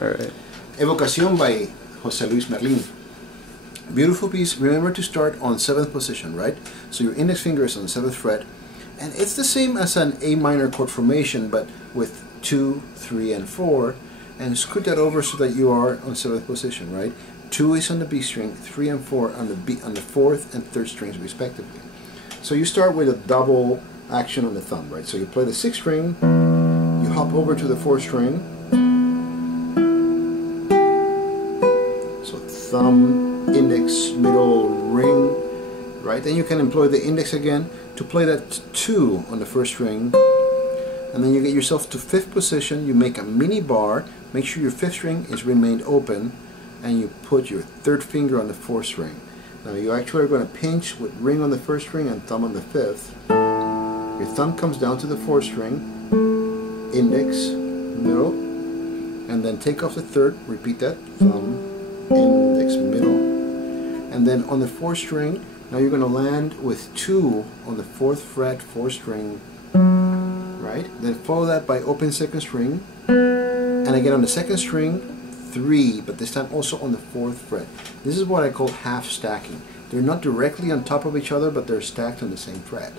All right. Evocación by Jose Luis Merlin. Beautiful piece. Remember to start on 7th position, right? So your index finger is on the 7th fret, and it's the same as an A minor chord formation, but with 2, 3, and 4, and scoot that over so that you are on 7th position, right? 2 is on the B string, 3 and 4 on the 4th and 3rd strings respectively. So you start with a double action on the thumb, right? So you play the 6th string, you hop over to the 4th string, so thumb, index, middle, ring, right? Then you can employ the index again to play that 2 on the 1st string, and then you get yourself to 5th position, you make a mini bar, make sure your 5th string is remained open, and you put your 3rd finger on the 4th string. Now you actually are going to pinch with ring on the 1st string and thumb on the 5th. Your thumb comes down to the 4th string, index, middle, and then take off the 3rd, repeat that, thumb, index, middle, and then on the 4th string, now you're going to land with 2 on the 4th fret, 4th string, right? Then follow that by open 2nd string, and again on the 2nd string, 3, but this time also on the 4th fret. This is what I call half stacking. They're not directly on top of each other, but they're stacked on the same fret.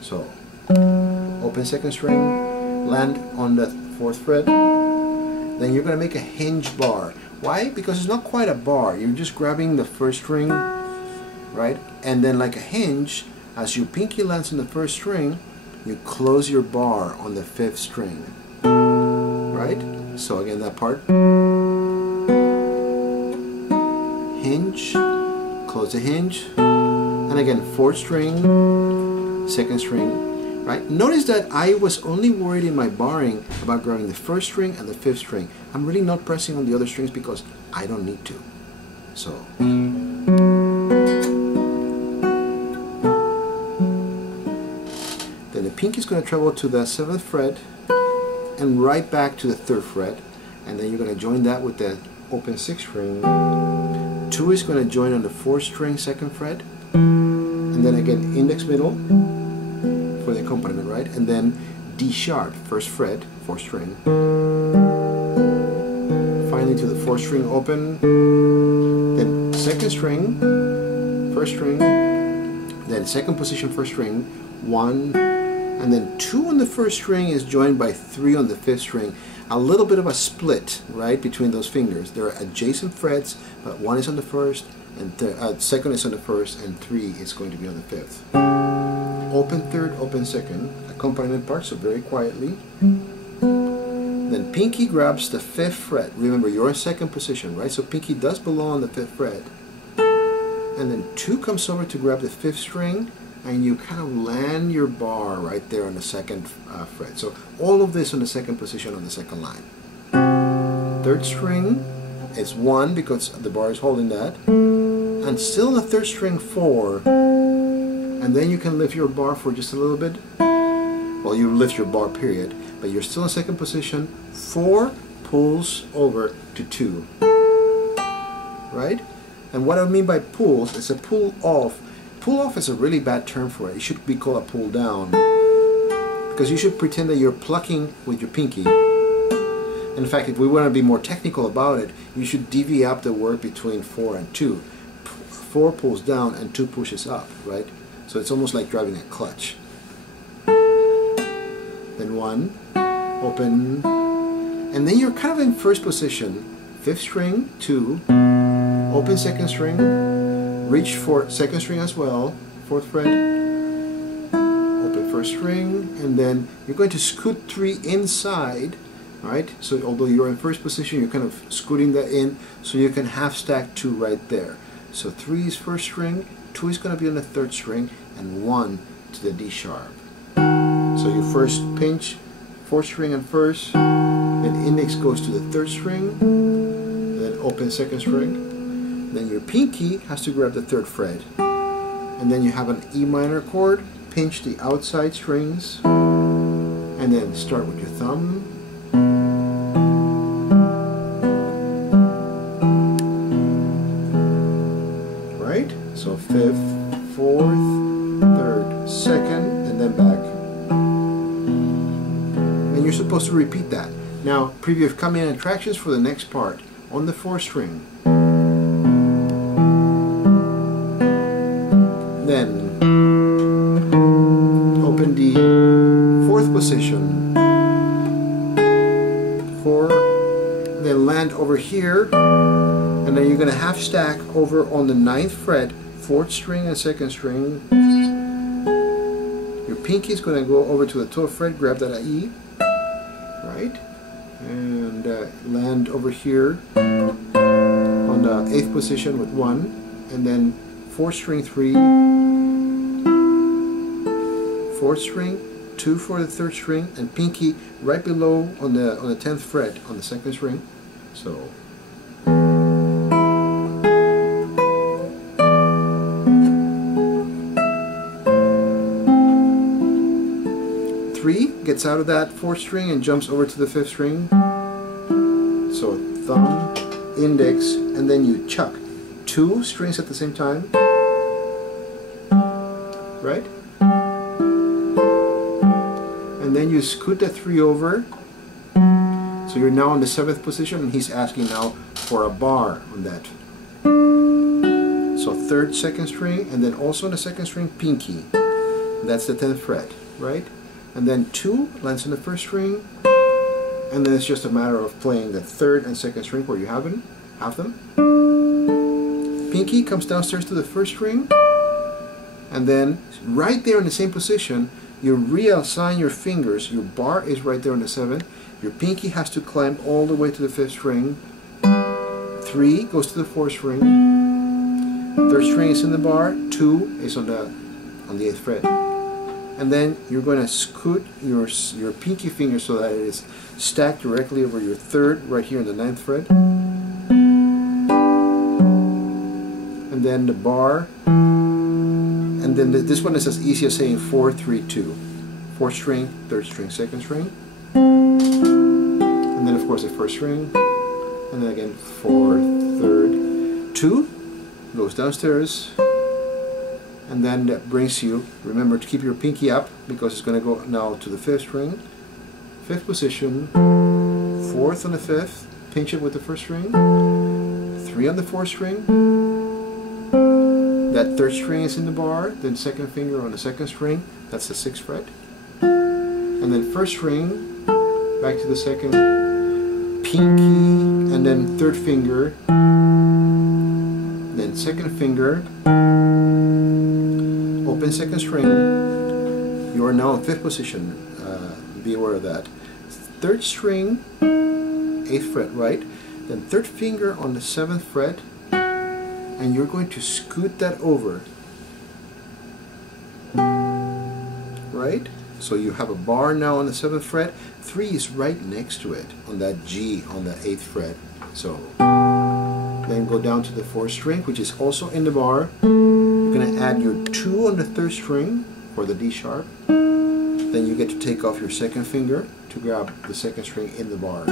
So, open 2nd string, land on the 4th fret, then you're going to make a hinge bar. Why? Because it's not quite a bar. You're just grabbing the 1st string, right? And then like a hinge, as your pinky lands on the 1st string, you close your bar on the 5th string, right? So again, that part. Hinge, close the hinge, and again 4th string, 2nd string, right? Notice that I was only worried in my barring about grabbing the 1st string and the 5th string. I'm really not pressing on the other strings because I don't need to. So then the pinky is going to travel to the 7th fret and right back to the 3rd fret, and then you're going to join that with the open 6th string. 2 is going to join on the 4th string, 2nd fret, and then again index, middle for the accompaniment, right? And then D sharp, 1st fret, 4th string. Finally to the 4th string open, then 2nd string, 1st string, then 2nd position, 1st string, 1, and then 2 on the 1st string is joined by 3 on the 5th string. A little bit of a split, right, between those fingers. They're adjacent frets, but 1 is on the 1st, and 2nd is on the 1st, and 3 is going to be on the 5th. Open 3rd, open 2nd, accompaniment part, so very quietly. Then pinky grabs the 5th fret. Remember, you're in 2nd position, right? So pinky does belong on the 5th fret. And then 2 comes over to grab the 5th string, and you kind of land your bar right there on the 2nd fret. So all of this on the 2nd position on the 2nd line. 3rd string is 1 because the bar is holding that, and still on the 3rd string 4, and then you can lift your bar for just a little bit. Well, you lift your bar period, but you're still in 2nd position. 4 pulls over to 2, right? And what I mean by pulls is a pull off. Pull off is a really bad term for it. It should be called a pull down, because you should pretend that you're plucking with your pinky. In fact, if we want to be more technical about it, you should divvy up the work between 4 and 2. 4 pulls down and 2 pushes up, right? So it's almost like driving a clutch. Then 1, open, and then you're kind of in 1st position. 5th string, 2, open 2nd string, reach for 2nd string as well, 4th fret, open 1st string, and then you're going to scoot 3 inside, right? So although you're in 1st position, you're kind of scooting that in so you can half stack 2 right there. So 3 is 1st string, 2 is going to be on the 3rd string, and 1 to the D sharp. So you first pinch 4th string and 1st, then index goes to the 3rd string, then open 2nd string. Then your pinky has to grab the 3rd fret, and then you have an E minor chord, pinch the outside strings, and then start with your thumb, right? So 5th, 4th, 3rd, 2nd, and then back. And you're supposed to repeat that. Now, preview of coming in attractions for the next part on the 4th string. Then open the 4th position, 4, then land over here, and then you're going to half stack over on the 9th fret, 4th string and 2nd string. Your pinky is going to go over to the 12th fret, grab that E, right, and land over here on the 8th position with 1, and then 4th string 3, 4th string, 2 for the 3rd string, and pinky right below on the 10th fret on the 2nd string. So 3 gets out of that 4th string and jumps over to the 5th string. So thumb, index, and then you chuck 2 strings at the same time, right? And then you scoot that 3 over. So you're now in the 7th position, and he's asking now for a bar on that. So 3rd, 2nd string, and then also on the 2nd string, pinky. And that's the 10th fret, right? And then 2 lands on the 1st string, and then it's just a matter of playing the 3rd and 2nd string where you have them. Pinky comes downstairs to the 1st string, and then right there in the same position, you reassign your fingers. Your bar is right there on the 7th. Your pinky has to climb all the way to the 5th string. 3 goes to the 4th string. 3rd string is in the bar. 2 is on the 8th fret. And then you're going to scoot your pinky finger so that it is stacked directly over your 3rd right here in the 9th fret. And then the bar. And then this one is as easy as saying 4, 3, 2. 4th string, 3rd string, 2nd string. And then of course the 1st string. And then again 4th, 3rd, 2 goes downstairs. And then that brings you, remember to keep your pinky up because it's going to go now to the 5th string. 5th position, 4th on the 5th, pinch it with the 1st string. 3 on the 4th string. That 3rd string is in the bar, then 2nd finger on the 2nd string, that's the 6th fret. And then 1st string, back to the 2nd, pinky, and then 3rd finger, then 2nd finger, open 2nd string. You are now in 5th position, be aware of that. 3rd string, 8th fret, right? Then 3rd finger on the 7th fret, and you're going to scoot that over, right? So you have a bar now on the 7th fret. 3 is right next to it on that G on the 8th fret. So then go down to the 4th string, which is also in the bar. You're going to add your 2 on the 3rd string for the D sharp. Then you get to take off your 2nd finger to grab the 2nd string in the bar.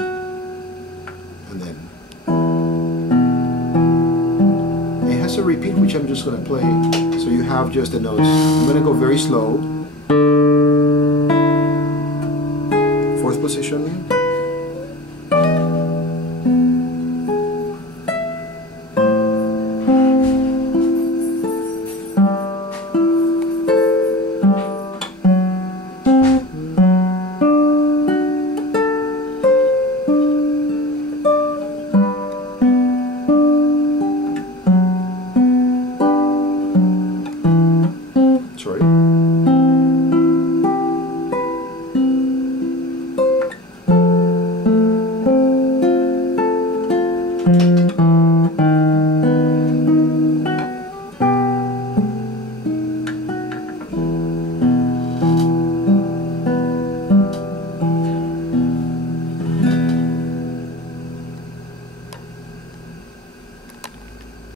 And then it has a repeat, which I'm just going to play. So you have just the notes. I'm going to go very slow. 4th position. Sorry.